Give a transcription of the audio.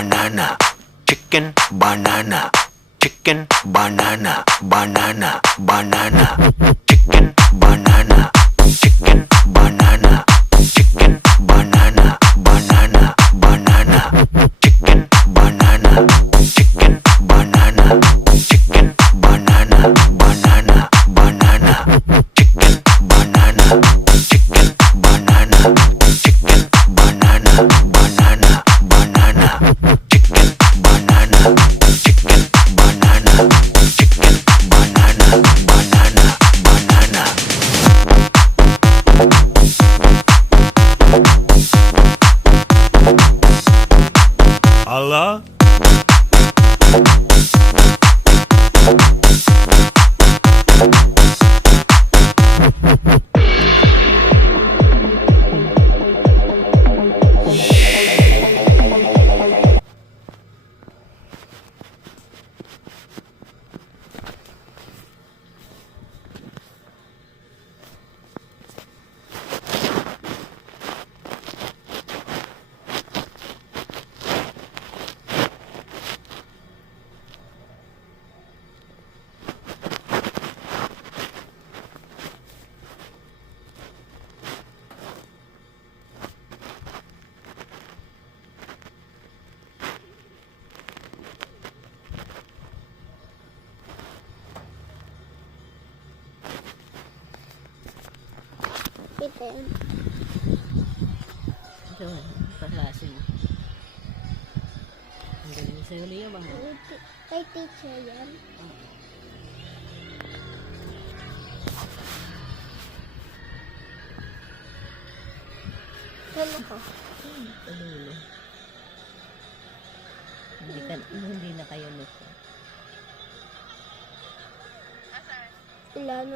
banana, chicken, banana, chicken, banana, banana, banana, chicken, banana, chicken, banana, chicken, banana, banana, banana, chicken, banana, chicken, banana, chicken, banana, banana, banana, chicken, banana, chicken, banana, chicken, banana, banana, banana, chicken, banana, chicken, banana, chicken, banana, banana, banana. Allah. Item. Ito, paklase mo. Ang galing sa'yo niya ba? Kay teacher yan. Ano ka? Palulo. Hindi na kayo luto. Ilan